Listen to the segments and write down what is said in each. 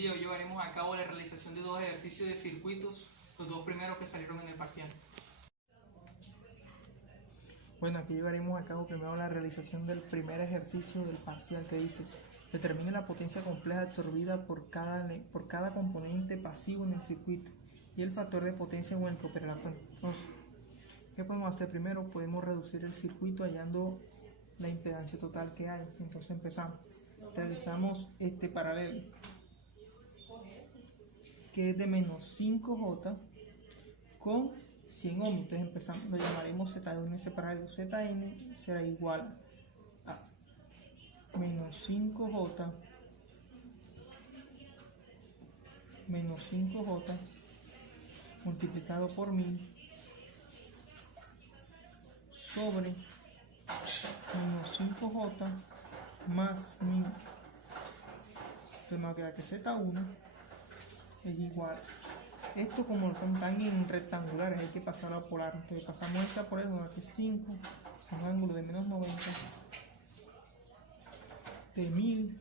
día. Hoy llevaremos a cabo la realización de dos ejercicios de circuitos, los dos primeros que salieron en el parcial. Bueno, aquí llevaremos a cabo primero la realización del primer ejercicio del parcial que dice: determine la potencia compleja absorbida por cada componente pasivo en el circuito y el factor de potencia con el que opera la fuente. Entonces, ¿qué podemos hacer? Primero podemos reducir el circuito hallando la impedancia total que hay. Entonces empezamos. Realizamos este paralelo, que es de menos 5J con 100 ohms. Entonces empezamos, lo llamaremos ZN ese paralelo. ZN será igual a menos 5J multiplicado por 1000 sobre menos 5J más 1000. Entonces me va a quedar que Z1 es igual. Esto, como están en rectangulares, hay que pasar a polar. Entonces pasamos esta por el que 5 con ángulo de menos 90 de 1000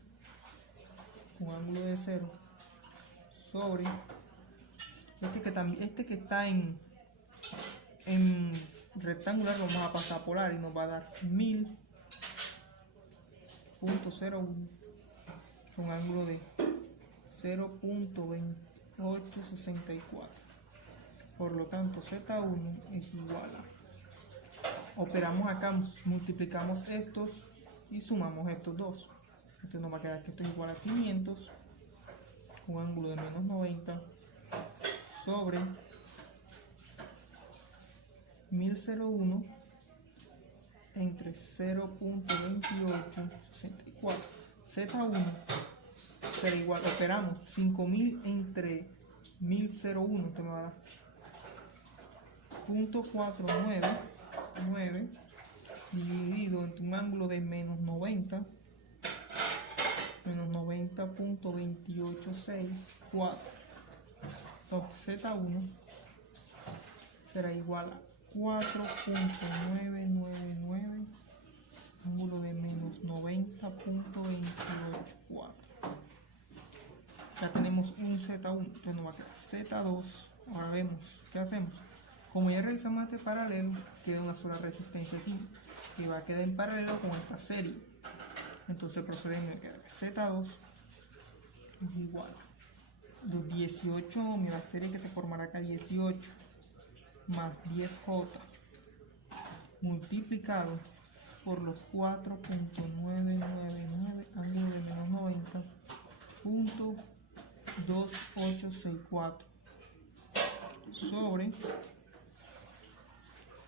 con ángulo de 0 sobre este que está en rectangular, lo vamos a pasar a polar y nos va a dar 1000.01 con ángulo de 0.2864. Por lo tanto, Z1 es igual a, operamos acá, multiplicamos estos y sumamos estos dos. Entonces nos va a quedar que esto es igual a 500 con ángulo de menos 90 sobre 1001 entre 0.2864. Z1 será igual, operamos 5000 entre 1001, entonces me va a dar 0.499 dividido entre un ángulo de menos 90, menos 90.284. Entonces Z1 será igual a 4.999 ángulo de menos 90.284. Ya tenemos un Z1, entonces nos va a quedar Z2. Ahora vemos, ¿qué hacemos? Como ya realizamos este paralelo, queda una sola resistencia aquí, que va a quedar en paralelo con esta serie. Entonces procedemos a quedar Z2 es igual a los 18 ohms, la serie que se formará acá, 18 más 10J multiplicado por los 4.999 ángulo de menos 90.2864 sobre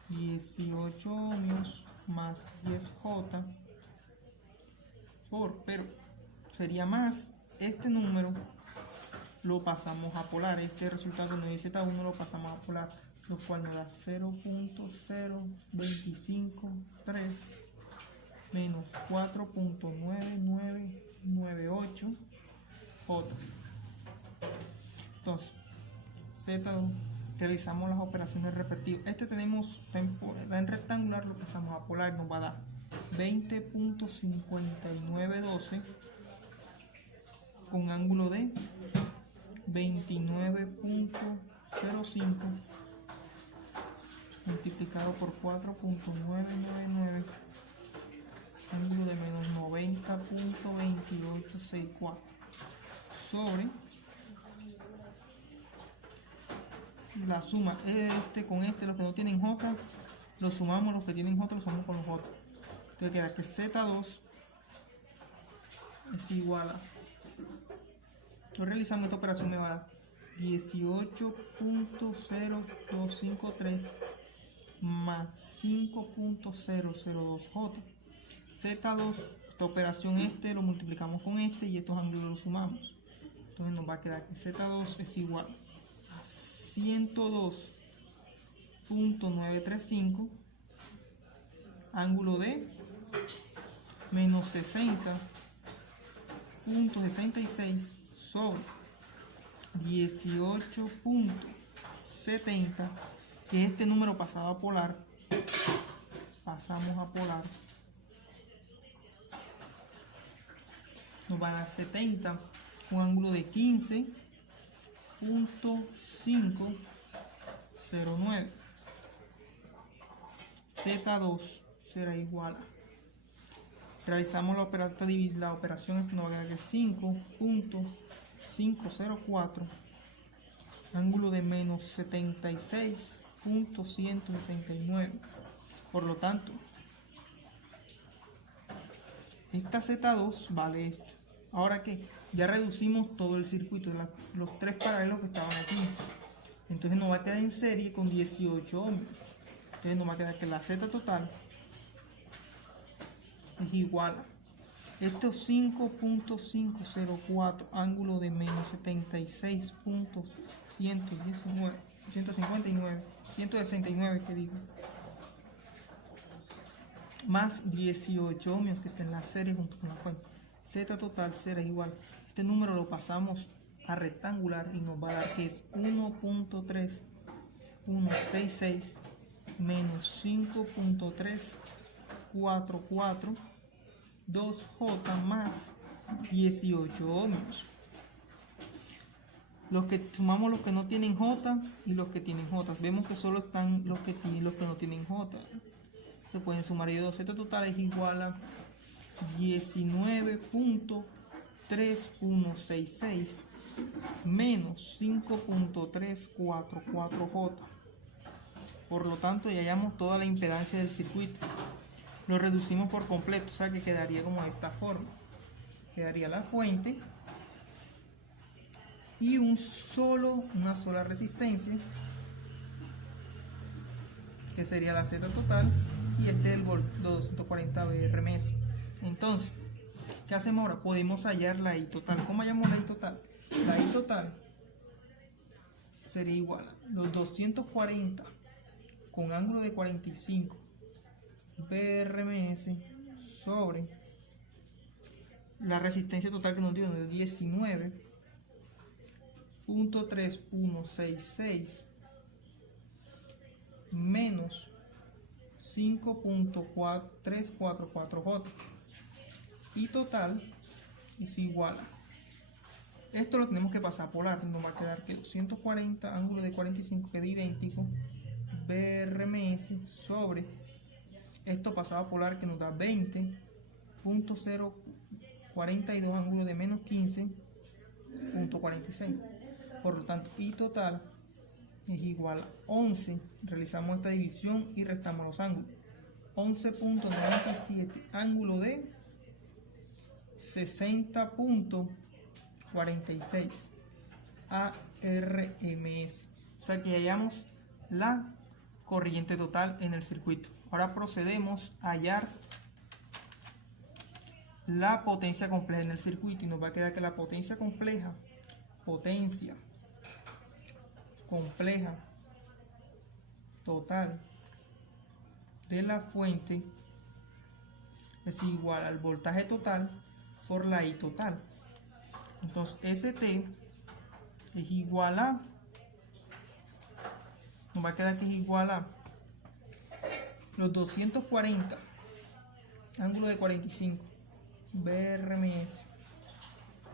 18 ohms más 10J pero sería más este número, lo pasamos a polar. Este resultado de Z1 lo pasamos a polar, lo cual nos da 0.0253 menos 4.9998 J. Entonces, Z2, realizamos las operaciones respectivas. Este tenemos en rectangular, lo pasamos a polar, nos va a dar 20.5912 con ángulo de 29.05 multiplicado por 4.999 ángulo de menos 90.2864 sobre la suma, este con este, los que no tienen J los sumamos, los que tienen J los sumamos con los J. Entonces queda que Z2 es igual a, yo realizamos esta operación, me va a dar 18.0253 más 5.002J. Z2, esta operación, este lo multiplicamos con este y estos ángulos los sumamos. Entonces nos va a quedar que Z2 es igual a 102.935 ángulo de menos 60.66 sobre 18.70, que este número pasado a polar, pasamos a polar, nos va a dar 70 un ángulo de 15.509. Z2 será igual a, realizamos la operación, esto nos va a quedar que 5.504, ángulo de menos 76.169. Por lo tanto, esta Z2 vale esto. Ahora que ya reducimos todo el circuito, los tres paralelos que estaban aquí, entonces nos va a quedar en serie con 18 ohmios. Entonces nos va a quedar que la Z total es igual a estos 5.504, ángulo de menos 169 que digo, más 18 ohmios que está en la serie junto con la fuente. Z total será igual. Este número lo pasamos a rectangular y nos va a dar que es 1.3166 menos 5.344 2J más 18 ohmios. Los que sumamos los que no tienen J y los que tienen J. Vemos que solo están los que no tienen J. Se pueden sumar ellos dos. Z total es igual a 19.3166 menos 5.344J. Por lo tanto, ya hallamos toda la impedancia del circuito. Lo reducimos por completo, o sea que quedaría como de esta forma. Quedaría la fuente y una sola resistencia, que sería la Z total, y este es el 240 BRMS. Entonces, ¿qué hacemos ahora? Podemos hallar la I total. ¿Cómo hallamos la I total? La I total sería igual a los 240 con ángulo de 45 BRMS sobre la resistencia total que nos dio de 19.3166 menos 5.344J. Y total es igual a, esto lo tenemos que pasar a polar, nos va a quedar que 240 ángulo de 45 queda idéntico BRMS sobre esto pasado a polar, que nos da 20.042 ángulo de menos 15.46. Por lo tanto, I total es igual a 11. Realizamos esta división y restamos los ángulos. 11.97 ángulo de 60.46 ARMS. O sea que hallamos la corriente total en el circuito. Ahora procedemos a hallar la potencia compleja en el circuito y nos va a quedar que la potencia compleja total de la fuente es igual al voltaje total por la I total. Entonces ST es igual a, nos va a quedar que es igual a los 240 ángulo de 45 BRMS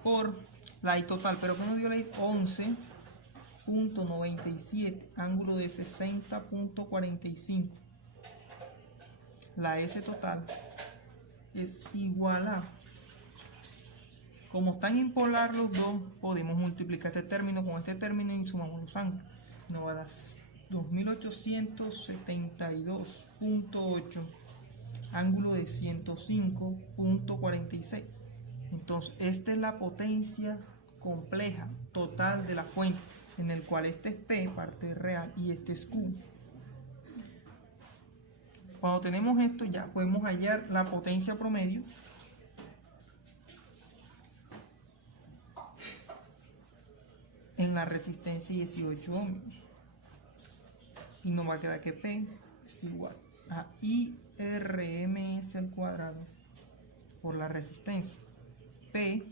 por la I total, pero que nos dio la I, 11.97 ángulo de 60.45. La S total es igual a, como están en polar los dos, podemos multiplicar este término con este término y sumamos los ángulos. Nos va a dar 2872.8 ángulo de 105.46. Entonces esta es la potencia compleja total de la fuente, en el cual este es P, parte real, y este es Q. Cuando tenemos esto, ya podemos hallar la potencia promedio en la resistencia 18 ohmios. Y nos va a quedar que P es igual a IRMS al cuadrado por la resistencia. P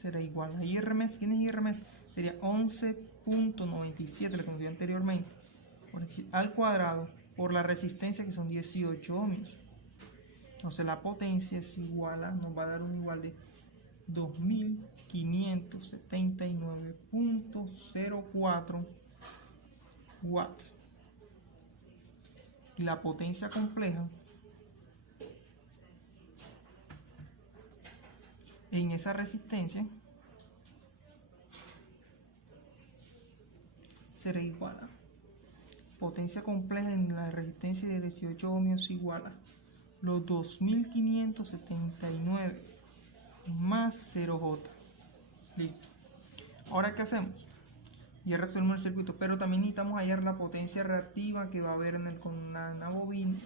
será igual a IRMS. ¿Quién es IRMS? Sería 11.97, lo que nos dio anteriormente, al cuadrado por la resistencia, que son 18 ohmios. Entonces la potencia es igual a, nos va a dar un igual de 2500 279.04 watts. Y la potencia compleja en esa resistencia será igual a potencia compleja en la resistencia de 18 ohmios igual a los 2579 más 0J. Listo. Ahora, ¿qué hacemos? Ya resolvemos el circuito, pero también necesitamos hallar la potencia reactiva que va a haber en la bobina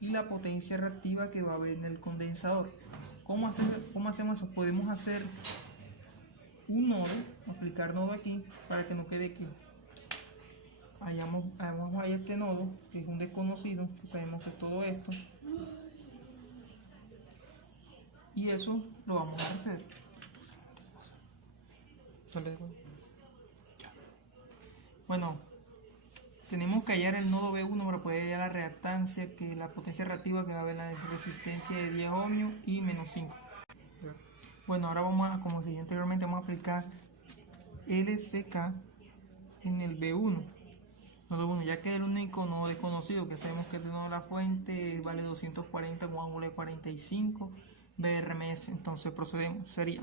y la potencia reactiva que va a haber en el condensador. ¿Cómo hacemos eso? Podemos hacer un nodo, aplicar nodo aquí para que no quede aquí. Vamos a este nodo, que es un desconocido, que sabemos que es todo esto. Y eso lo vamos a hacer. Bueno, tenemos que hallar el nodo B1 para poder hallar la reactancia, que la potencia reactiva que va a haber la resistencia de 10 ohmios y menos 5. Bueno, ahora como dije anteriormente, vamos a aplicar LCK en el B1. Nodo 1, ya que es el único nodo desconocido, que sabemos que el nodo de la fuente vale 240 con ángulo de 45 BRMS. Entonces procedemos, sería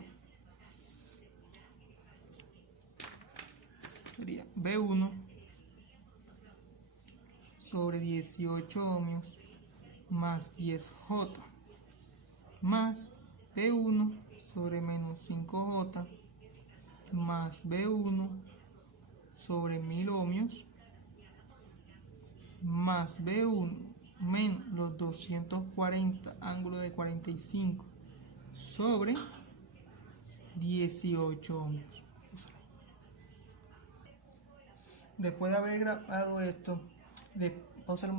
B1 sobre 18 ohmios más 10J más B1 sobre menos 5J más B1 sobre 1000 ohmios más B1 menos los 240 ángulo de 45 sobre 18 ohmios. Después de haber grabado esto, entonces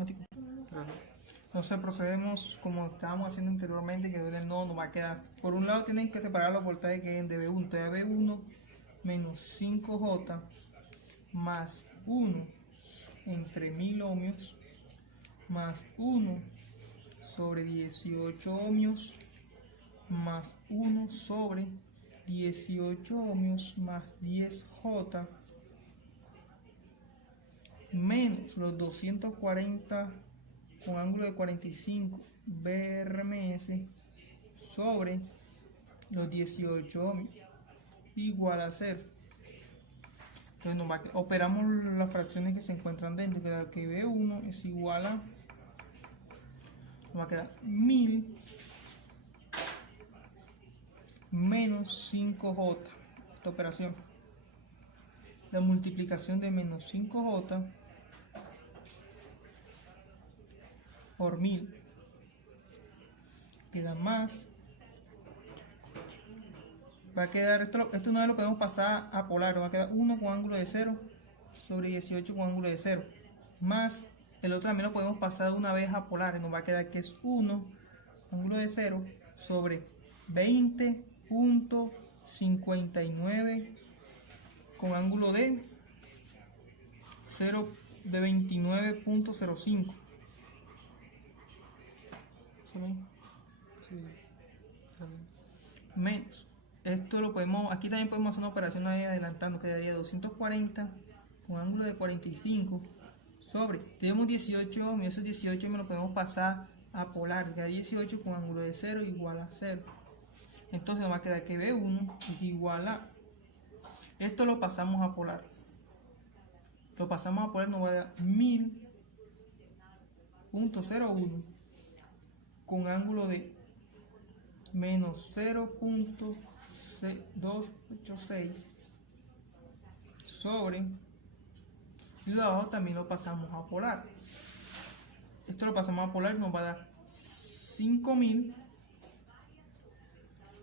procedemos como estábamos haciendo anteriormente, que el nodo nos va a quedar. Por un lado tienen que separar los voltajes que es de B1. Entonces B1 menos 5J más 1 entre 1000 ohmios más 1 sobre 18 ohmios más 1 sobre 18 ohmios más 10J menos los 240 con ángulo de 45 BRMS sobre los 18 ohmios igual a 0. Entonces operamos las fracciones que se encuentran dentro, queda que B1 es igual a, nos va a quedar 1000 menos 5J, esta operación, la multiplicación de menos 5J por 1000 queda más, va a quedar, esto no lo podemos pasar a polar, va a quedar 1 con ángulo de 0 sobre 18 con ángulo de 0 más el otro también lo podemos pasar una vez a polar, nos va a quedar que es 1 ángulo de 0 sobre 20.59 con ángulo de 29.05. Menos, esto lo podemos, aquí también podemos hacer una operación ahí adelantando, quedaría 240 con ángulo de 45 sobre, tenemos 18 ohmios, esos 18 me lo podemos pasar a polar, queda 18 con ángulo de 0 igual a 0. Entonces nos va a quedar que B1 es igual a, esto lo pasamos a polar, nos va a dar 1000.01 con ángulo de menos 0.286 sobre, y lo de abajo también lo pasamos a polar, esto lo pasamos a polar y nos va a dar 5000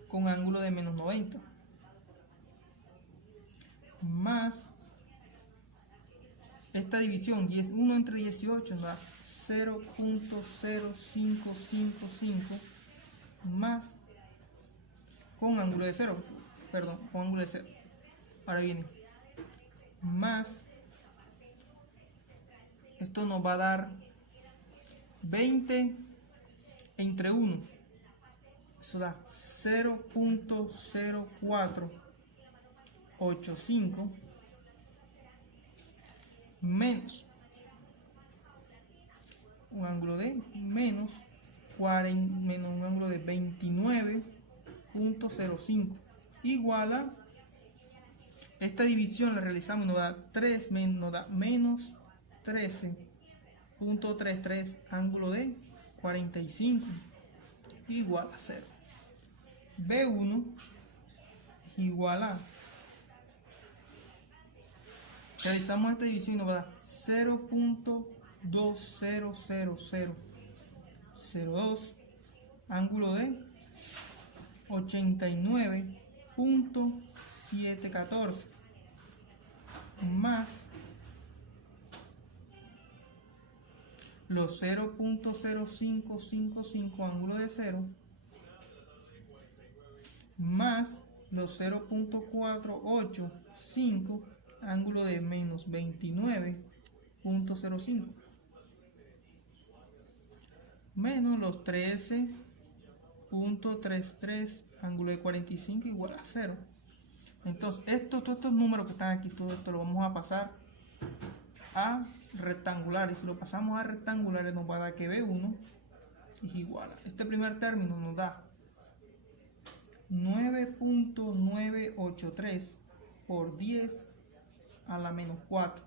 con ángulo de menos 90 más esta división 1 entre 18 nos da 0.0555 más con ángulo de 0, con ángulo de 0, ahora viene más, esto nos va a dar 20 entre 1, eso da 0.04 2.85 menos un ángulo de menos un ángulo de 29.05 igual a esta división la realizamos y nos da 3 nos da menos 13.33 ángulo de 45 igual a 0. B1 igual a, realizamos esta división y nos va a dar 0.20002 ángulo de 89.714 más los 0.0555 ángulo de 0 más los 0.485 ángulo de menos 29.05 menos los 13.33 ángulo de 45 igual a 0. Entonces todos estos números que están aquí, todo esto lo vamos a pasar a rectangulares. Si lo pasamos a rectangulares nos va a dar que B1 es igual a, este primer término nos da 9.983 por 10 a la menos 4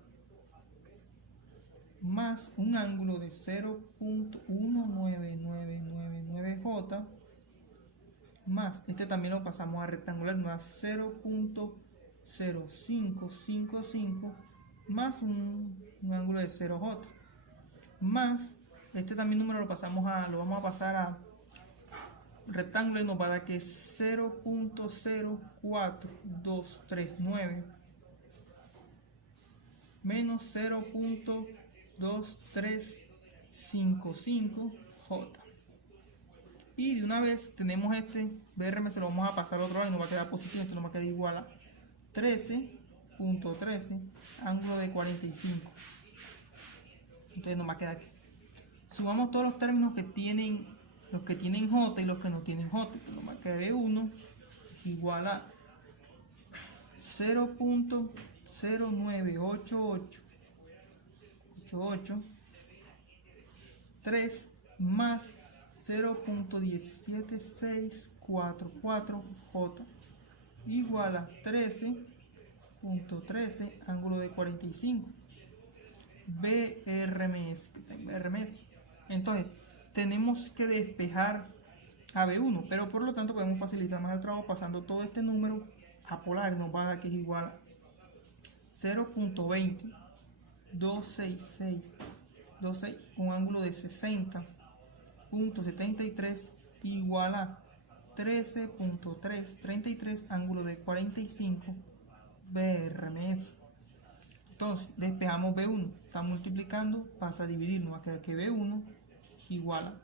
más un ángulo de 0.19999J más, este también lo pasamos a rectangular, nos da 0.0555 más un ángulo de 0J más, este también número lo vamos a pasar a rectángulo y nos va a dar que es 0.04239 menos 0.2355J. Y de una vez tenemos este BRM, se lo vamos a pasar al otro lado y nos va a quedar positivo, esto nos va a quedar igual a 13.13 ángulo de 45. Entonces nos va a quedar aquí. Sumamos todos los términos que tienen, los que tienen J y los que no tienen J. Entonces nos va a quedar B1 igual a 0.09888 más 0.17644J igual a 13.13 ángulo de 45 BRMS. Entonces tenemos que despejar a B1, pero por lo tanto podemos facilitar más el trabajo pasando todo este número a polar. Nos va a dar que es igual a 0.20266 un ángulo de 60.73 igual a 13.333 ángulo de 45 BRMS. Entonces despejamos B1, está multiplicando, pasa a dividir, nos va a quedar que B1 igual a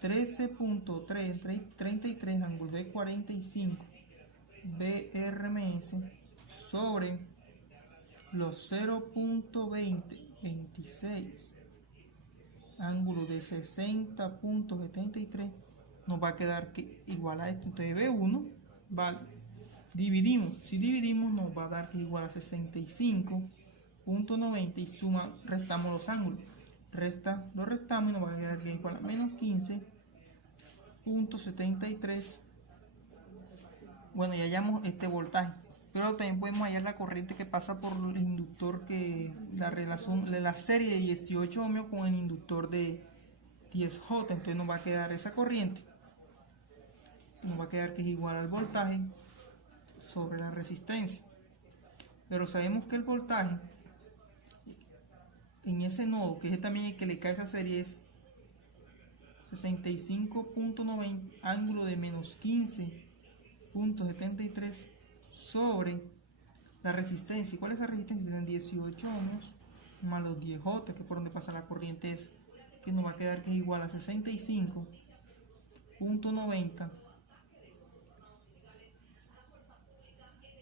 13.333 ángulo de 45 BRMS sobre los 0.2026 ángulo de 60.73 nos va a quedar que igual a esto. Entonces B1 vale, dividimos, si dividimos nos va a dar que es igual a 65.90 y restamos los ángulos, lo restamos y nos va a quedar que es igual a menos 15.73. Bueno, ya hallamos este voltaje, pero también podemos hallar la corriente que pasa por el inductor, que la relación de la serie de 18 ohmios con el inductor de 10J. Entonces nos va a quedar esa corriente, nos va a quedar que es igual al voltaje sobre la resistencia. Pero sabemos que el voltaje en ese nodo, que es también el que le cae esa serie, es 65.90 ángulo de menos 15.73 sobre la resistencia. ¿Y cuál es la resistencia? Serán 18 ohmios más los 10J, que es por donde pasa la corriente, es que nos va a quedar que es igual a 65.90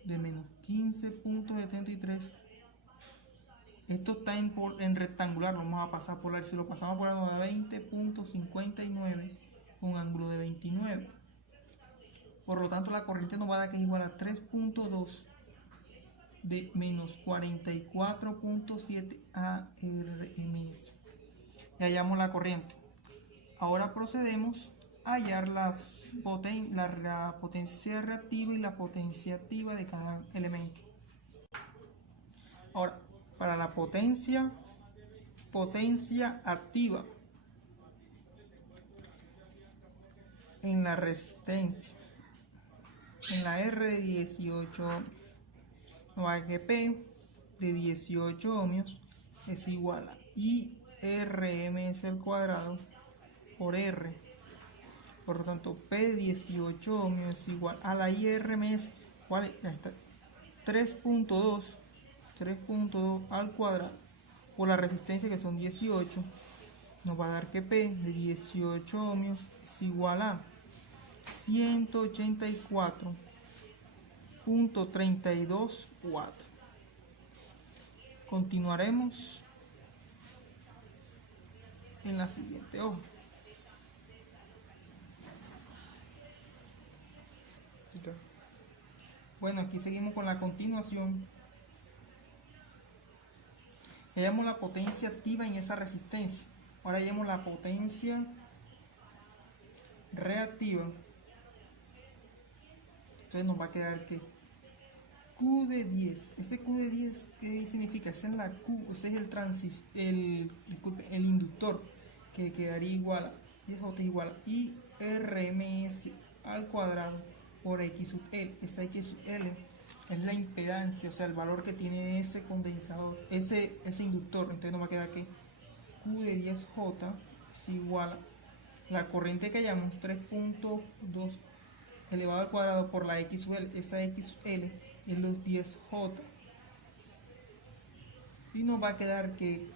de menos 15.73. Esto está en rectangular, lo vamos a pasar a polar. Si lo pasamos a polar nos da 20.59 con ángulo de 29. Por lo tanto la corriente nos va a dar que es igual a 3.2 de menos 44.7 ARMS. Y hallamos la corriente. Ahora procedemos a hallar la potencia reactiva y la potencia activa de cada elemento. Ahora, para la potencia activa en la resistencia, en la R de 18 ohmios, no va que P de 18 ohmios es igual a IRMS al cuadrado por R. Por lo tanto, P de 18 ohmios es igual a la IRMS, ¿cuál es? 3.2 al cuadrado por la resistencia, que son 18, nos va a dar que P de 18 ohmios es igual a 184.32 watts. Continuaremos en la siguiente hoja. Bueno, aquí seguimos con la continuación. Hallamos la potencia activa en esa resistencia. Ahora hallamos la potencia reactiva. Entonces nos va a quedar que Q de 10. Ese Q de 10, ¿qué significa? Esa es la Q, ese es el inductor, que quedaría igual a J igual a IRMS al cuadrado por X sub L. Esa X sub L es la impedancia, o sea, el valor que tiene ese condensador, ese inductor. Entonces nos va a quedar que Q de 10J es igual a la corriente que hallamos, 3.2 elevado al cuadrado por la X sub L. Esa X sub L es los 10J. Y nos va a quedar que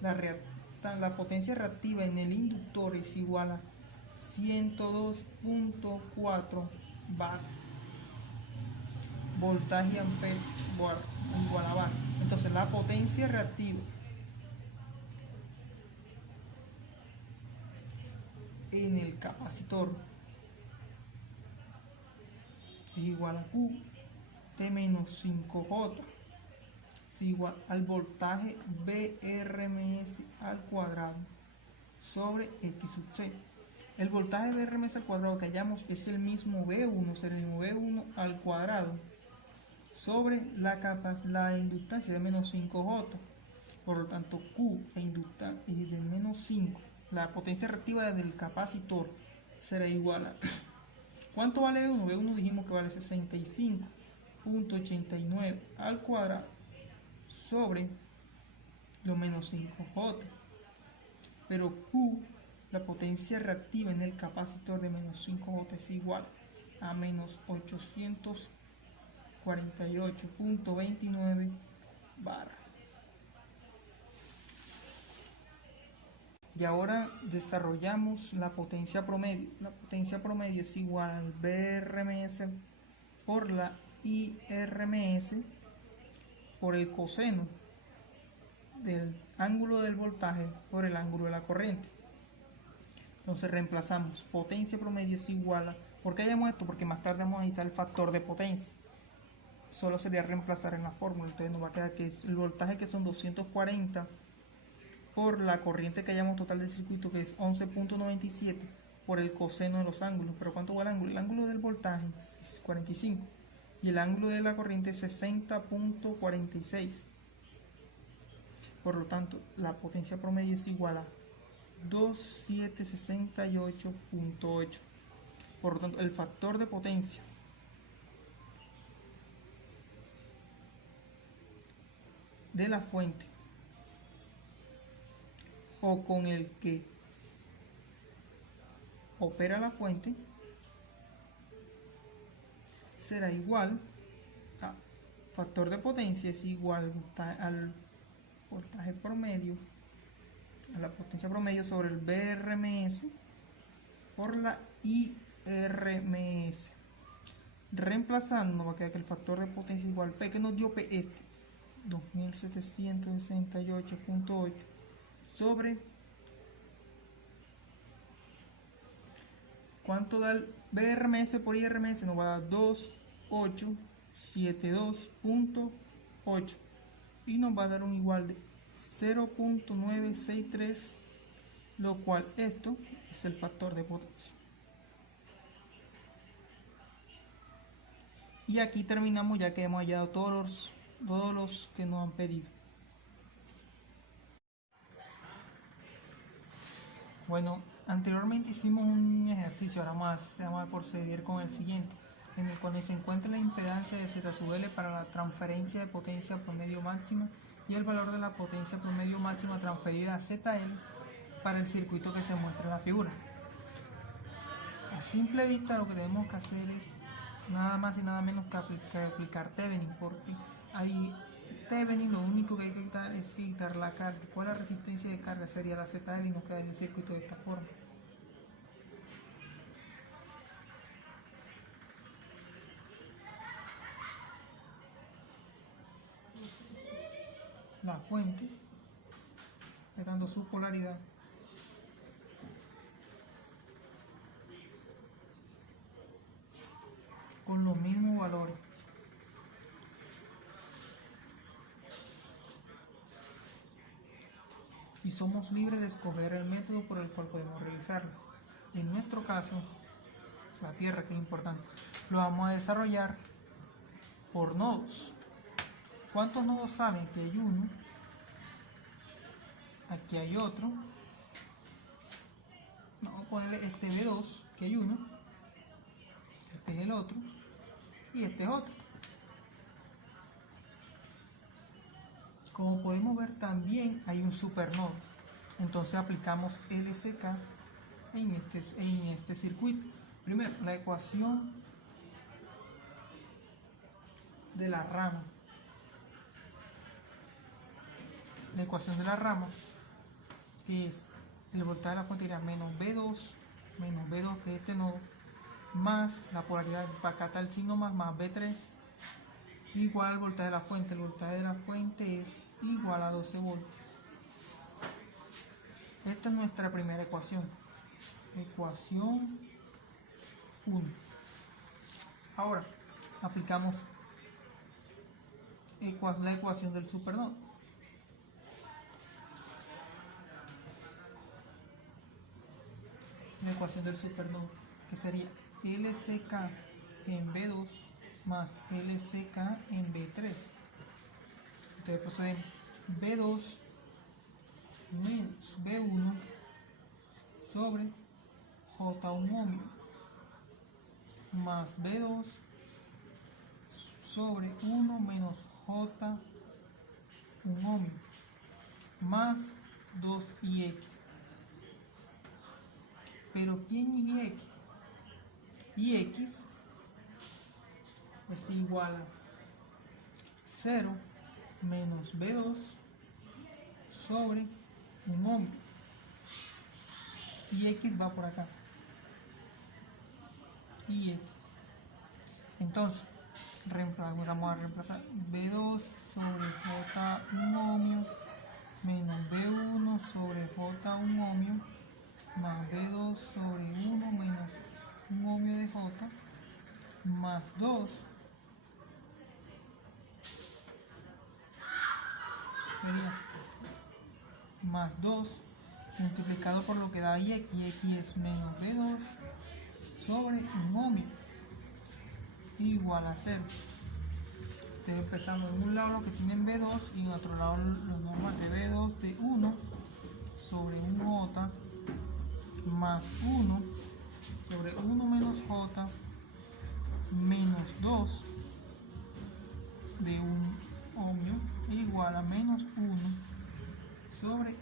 la potencia reactiva en el inductor es igual a 102.4 bar. Voltaje ampere igual a bar. Entonces la potencia reactiva en el capacitor es igual a Q de menos 5J es igual al voltaje VRMS al cuadrado sobre X sub C. El voltaje VRMS al cuadrado que hallamos es el mismo V1, será el mismo V1 al cuadrado sobre la inductancia de menos 5J. Por lo tanto, Q es de menos 5. La potencia reactiva del capacitor será igual a... ¿Cuánto vale V1? V1 dijimos que vale 65.89 al cuadrado sobre los menos 5J. Pero Q, la potencia reactiva en el capacitor de menos 5J es igual a menos 848.29 bar. Y ahora desarrollamos la potencia promedio. La potencia promedio es igual al VRMS por la IRMS por el coseno del ángulo del voltaje por el ángulo de la corriente. Entonces reemplazamos potencia promedio es igual a... ¿Por qué hallamos esto? Porque más tarde vamos a necesitar el factor de potencia. Solo sería reemplazar en la fórmula. Entonces nos va a quedar que el voltaje, que son 240, por la corriente que hallamos total del circuito, que es 11.97, por el coseno de los ángulos. ¿Pero cuánto va el ángulo? El ángulo del voltaje es 45 y el ángulo de la corriente es 60.46. Por lo tanto, la potencia promedio es igual a 2768.8. Por lo tanto, el factor de potencia de la fuente o con el que opera la fuente será igual a factor de potencia es igual al voltaje promedio, a la potencia promedio sobre el VRMS por la IRMS. Reemplazando, nos va a quedar que el factor de potencia es igual P, que nos dio P, 2768.8 sobre ¿cuánto da el VRMS por IRMS? Nos va a dar 28 72.8 y nos va a dar un igual de 0.963, lo cual esto es el factor de potencia. Y aquí terminamos, ya que hemos hallado todos los que nos han pedido. Bueno, anteriormente hicimos un ejercicio, ahora vamos a proceder con el siguiente, en el cual se encuentra la impedancia de Z sub L para la transferencia de potencia promedio máxima y el valor de la potencia promedio máxima transferida a ZL para el circuito que se muestra en la figura. A simple vista lo que tenemos que hacer es nada más y nada menos que aplicar Thevenin, porque ahí Thevenin lo único que hay que quitar es quitar la carga. ¿Cuál es la resistencia de carga? Sería la ZL y nos quedaría el circuito de esta forma. La fuente, dando su polaridad, con los mismos valores. Y somos libres de escoger el método por el cual podemos realizarlo. En nuestro caso, la Tierra, que es importante, lo vamos a desarrollar por nodos. ¿Cuántos nodos saben? Que hay uno, aquí hay otro, vamos a ponerle este B2, que hay uno, este es el otro, y este es otro. Como podemos ver, también hay un supernodo. Entonces aplicamos LSK en este circuito. Primero, la ecuación de la rama. La ecuación de la rama, que es el voltaje de la fuente, irá menos B2, que es este nodo, más la polaridad, para acá está el signo más B3, igual al voltaje de la fuente. El voltaje de la fuente es igual a 12 voltios. Esta es nuestra primera ecuación. Ecuación 1. Ahora aplicamos la ecuación del supernodo. La ecuación del supernodo, que sería LCK en B2 más LCK en B3. Entonces procedemos B2 menos B1 sobre J1 ohmio más B2 sobre 1 menos J1 ohmio más 2IX. Pero ¿quién es IX? IX es igual a 0 menos B2 sobre 1 ohmio. Y X va por acá. Y X. Entonces, vamos a reemplazar B2 sobre J1 ohmio menos B1 sobre J1 ohmio más B2 sobre 1 menos 1 ohmio de J más 2 sería más 2 multiplicado por lo que da IX. IX es menos B2 sobre 1 ohmio igual a 0. Entonces empezamos en un lado los que tienen B2 y en otro lado los normales de B2 de 1 sobre 1J más 1 sobre 1 menos J menos 2 de 1 ohmio igual a menos 1 sobre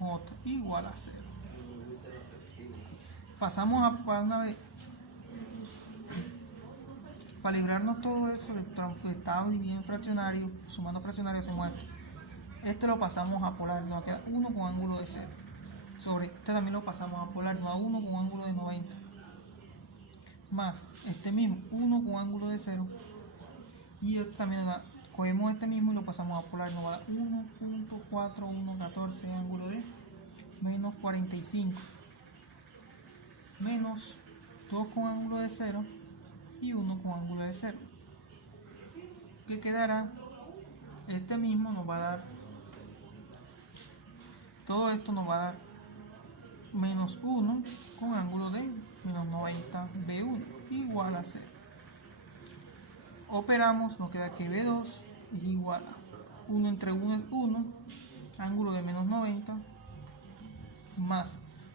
1J igual a 0. Pasamos a para una vez. Para librarnos todo eso, estaba dividido en fraccionario, sumando fraccionario se muestra. Este lo pasamos a polar, nos queda 1 con ángulo de 0. Sobre este también lo pasamos a polar, nos da 1 con ángulo de 90. Más este mismo, 1 con ángulo de 0. Y este también nos da, cogemos este mismo y lo pasamos a polar, nos va a dar 1.4114 ángulo de menos 45. Menos 2 con ángulo de 0 y 1 con ángulo de 0. que quedará, este mismo nos va a dar, todo esto nos va a dar menos 1 con ángulo de menos 90 B1 igual a 0. Operamos, nos queda que B2 es igual a 1 entre 1 es 1, ángulo de menos 90, más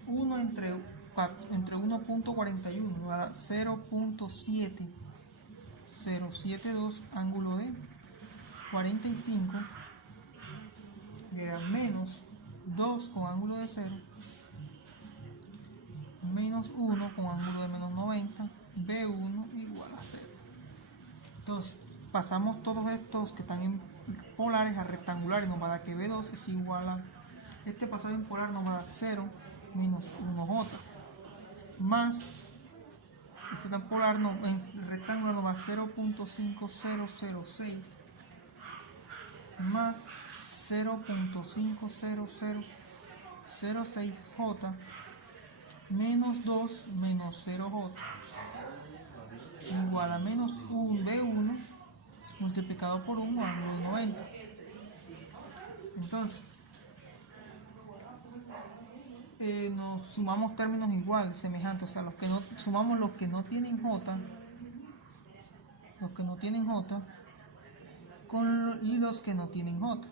1 entre 1.41 nos va a dar 0.7072, ángulo de 45, era menos 2 con ángulo de 0, menos 1 con ángulo de menos 90, B1 igual a 0. Entonces, pasamos todos estos que están en polares a rectangulares, nos va a dar que B2 es igual a, este pasado en polar nos va a dar 0 menos 1J, más, este tan polar en rectangular nos va a 0.5006, más 0.50006J, menos 2 menos 0J, igual a menos 1 B1 multiplicado por 1 ángulo de 90. Entonces, nos sumamos términos iguales, semejantes, o sea, sumamos los que no tienen J, y los que no tienen J.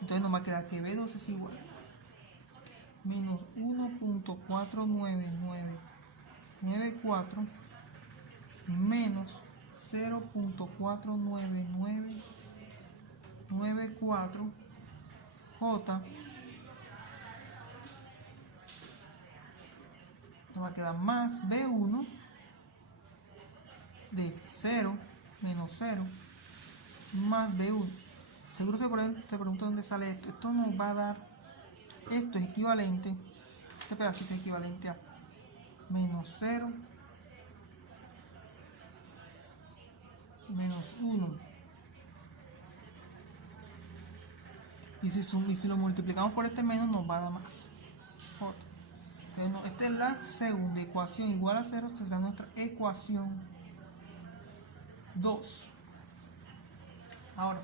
Entonces nos va a quedar que B2 es igual a menos 1.49994 menos 0.49994 J, nos va a quedar más B1 de 0 menos 0 más B1. Seguro se pregunta dónde sale esto. Esto nos va a dar, esto es equivalente, este pedacito es equivalente a menos 0 menos 1. Y si lo multiplicamos por este menos, nos va a dar más J. Entonces, esta es la segunda ecuación, igual a 0, esta será nuestra ecuación 2. Ahora,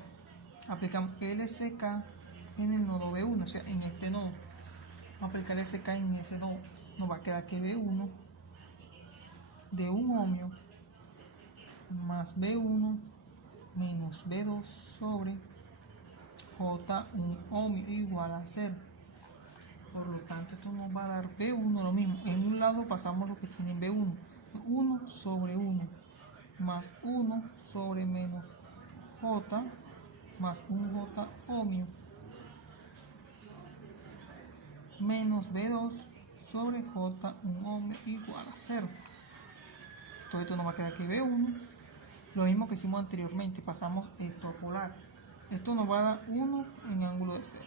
aplicamos LCK en el nodo B1, o sea, en este nodo. Vamos a aplicar LCK en ese nodo. Nos va a quedar que B1 de un ohmio más B1 menos B2 sobre J un ohmio igual a 0. Por lo tanto, esto nos va a dar B1 lo mismo. En un lado pasamos lo que tiene B1. 1 sobre 1 más 1 sobre menos J más un J ohmio menos B2 sobre J un ohmio igual a 0. Todo esto nos va a quedar que B1, lo mismo que hicimos anteriormente, pasamos esto a polar. Esto nos va a dar 1 en ángulo de 0.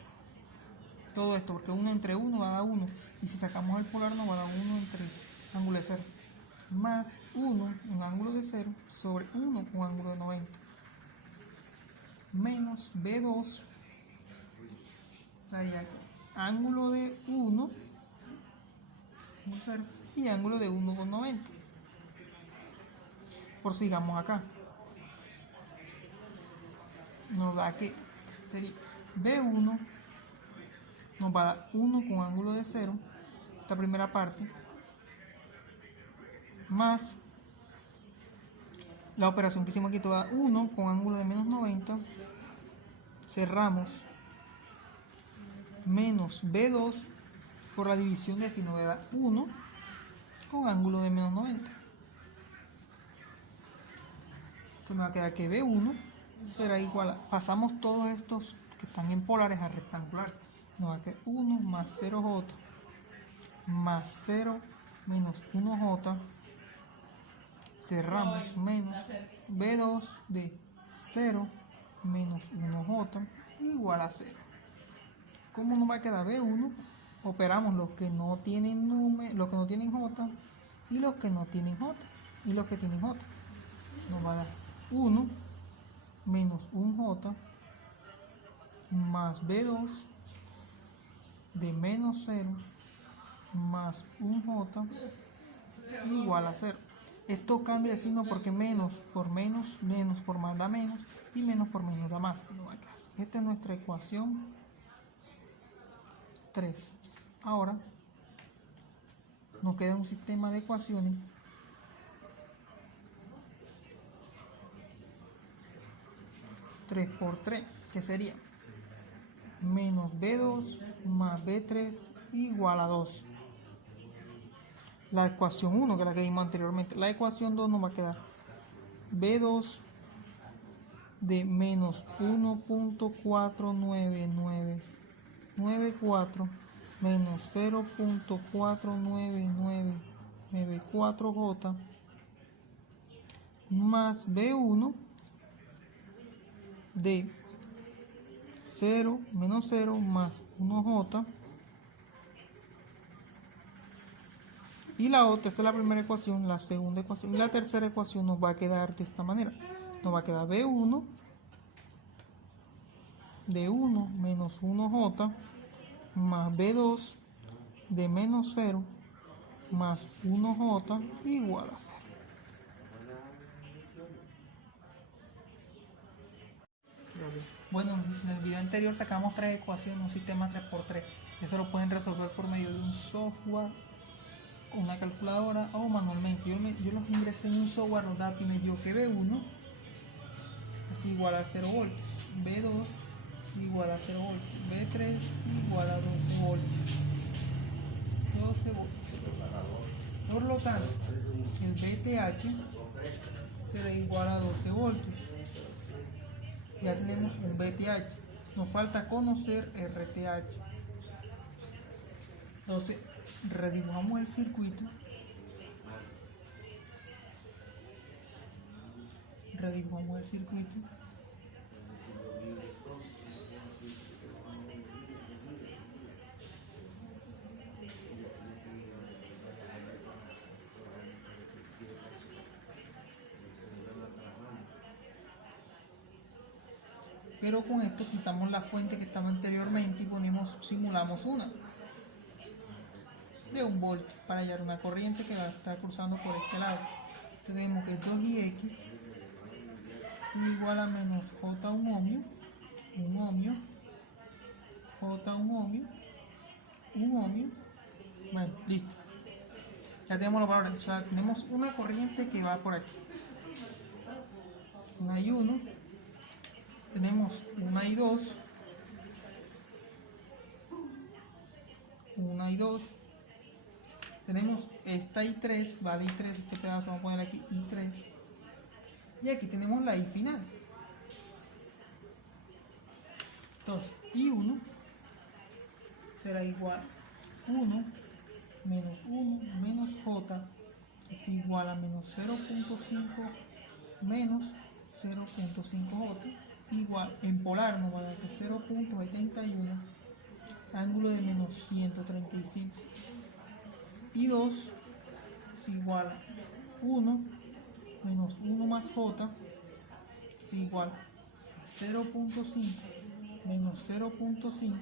Todo esto, porque 1 entre 1 va a dar 1. Y si sacamos el polar nos va a dar 1 entre ángulo de 0. Más 1 en ángulo de 0 sobre 1 con ángulo de 90. Menos B2 daría ángulo de 1 y ángulo de 1 con 90. Prosigamos acá. Nos da que sería B1 nos va a dar 1 con ángulo de 0, esta primera parte, más la operación que hicimos aquí, toda 1 con ángulo de menos 90, cerramos, menos B2 por la división de aquí nos va a dar 1 con ángulo de menos 90. Entonces me va a quedar que B1 será igual a, pasamos todos estos que están en polares a rectangular, nos va a quedar 1 más 0J más 0 menos 1J, cerramos, menos B2 de 0 menos 1J igual a 0. ¿Cómo nos va a quedar B1? Operamos los que no tienen los que no tienen J y los que no tienen J y los que tienen J. Nos va a dar 1 menos 1J más B2 de menos 0 más 1J igual a 0. Esto cambia de signo porque menos por menos, menos por más da menos y menos por menos da más. Esta es nuestra ecuación 3. Ahora nos queda un sistema de ecuaciones tres por 3, que sería menos B2 más B3 igual a 2. La ecuación 1, que es la que vimos anteriormente. La ecuación 2 nos va a quedar B2 de menos 1.49994 menos 0.49994J más B1 de 0 menos 0 más 1J. Y la otra, esta es la primera ecuación, la segunda ecuación y la tercera ecuación nos va a quedar de esta manera. Nos va a quedar B1 de 1 menos 1J más B2 de menos 0 más 1J igual a 0. Bueno, en el video anterior sacamos tres ecuaciones, un sistema 3×3. Eso lo pueden resolver por medio de un software, una calculadora o manualmente. Yo los ingresé en un software, los datos y me dio que B1 es igual a 0 voltios, B2 igual a 0 voltios, B3 igual a 12 voltios. 12 voltios. Por lo tanto, el VTH será igual a 12 voltios. Ya tenemos un VTH. Nos falta conocer RTH. Entonces, redibujamos el circuito. Pero con esto quitamos la fuente que estaba anteriormente y simulamos una de 1 volt para hallar una corriente que va a estar cruzando por este lado. Tenemos que 2ix igual a menos J 1 ohmio, J 1 ohmio, 1 ohmio. Bueno, listo. Ya tenemos los valores. O sea, tenemos una corriente que va por aquí. Una y 1. Tenemos una y 2. Una y 2. Tenemos esta y 3, vale, y 3, este pedazo vamos a poner aquí y 3. Y aquí tenemos la y final. Entonces, y 1 será igual a 1 menos J es igual a menos 0.5 menos 0.5J igual, en polar nos va a dar que 0.71 ángulo de menos 135. Y 2 es igual a 1 menos 1 más J es igual a 0.5 menos 0.5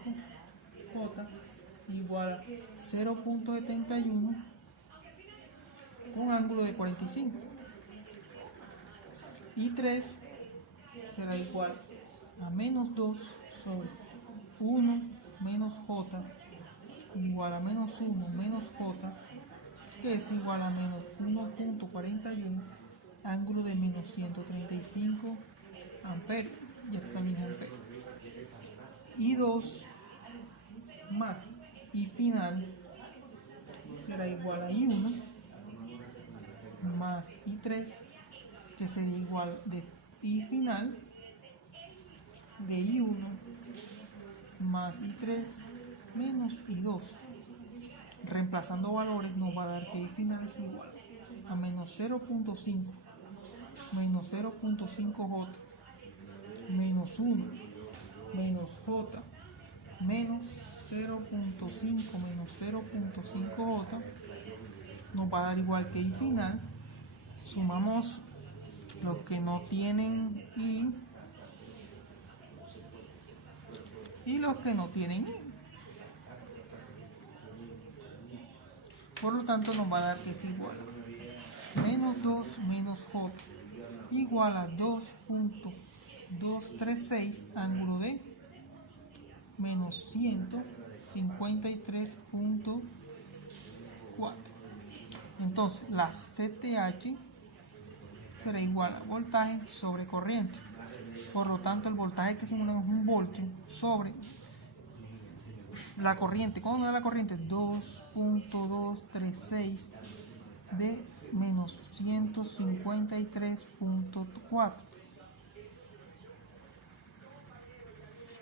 J igual a 0.71 con ángulo de 45. Y 3 será igual a menos 2 sobre 1 menos J igual a menos 1 menos J, que es igual a menos 1.41 ángulo de menos 135 amperios. Y esto también es amperios. Y 2 más y final será igual a I1 más I3, que sería igual de I final de I1 más I3 menos I2. Reemplazando valores nos va a dar que I final es igual a menos 0.5 menos 0.5J menos 1 menos J menos 0.5 menos 0.5J nos va a dar igual que I final. Sumamos los que no tienen I y los que no tienen I. Por lo tanto nos va a dar que es igual menos 2 menos J igual a 2.236 ángulo de menos 153.4. Entonces la CTH será igual a voltaje sobre corriente. Por lo tanto, el voltaje que simulamos es 1 voltio sobre la corriente. ¿Cómo da la corriente? 2.236 de menos 153.4.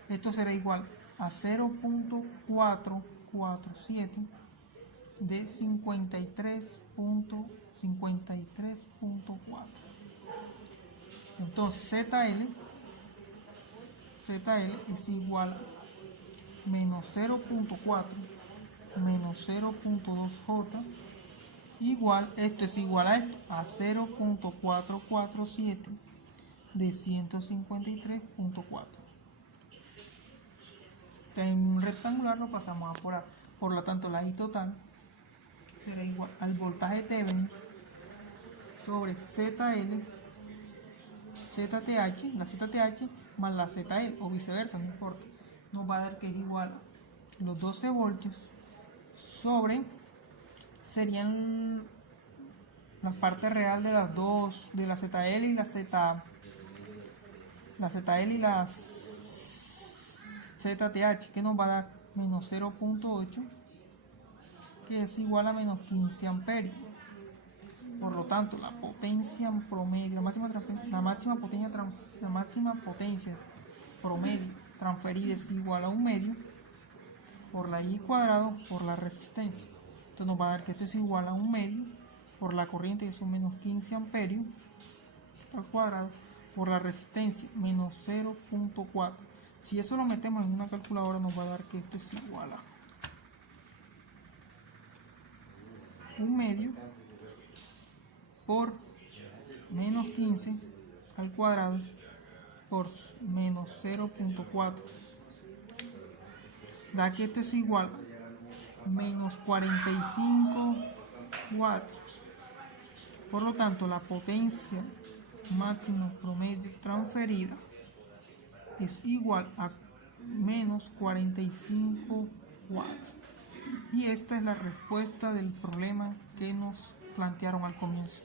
Esto será igual a 0.447 de 53.4. Entonces ZL es igual a menos 0.4 menos 0.2J igual, esto es igual a esto, a 0.447 de 153.4. En un rectangular lo pasamos a por A. Por lo tanto, la I total será igual al voltaje Thevenin sobre ZL, ZTH, la ZTH más la ZL, o viceversa, no importa. Nos va a dar que es igual a los 12 voltios sobre, serían la parte real de las dos, de la ZL y la ZL y la ZTH, que nos va a dar menos 0.8, que es igual a menos 15 amperios. Por lo tanto, la potencia promedio, la máxima potencia promedio transferida es igual a 1 medio por la I cuadrado por la resistencia. Entonces nos va a dar que esto es igual a 1 medio por la corriente, que son menos 15 amperios al cuadrado, por la resistencia, menos 0.4. Si eso lo metemos en una calculadora, nos va a dar que esto es igual a 1 medio por menos 15 al cuadrado por menos 0.4. Da que esto es igual a menos 45 watts. Por lo tanto, la potencia máxima promedio transferida es igual a menos 45 watts. Y esta es la respuesta del problema que nos plantearon al comienzo.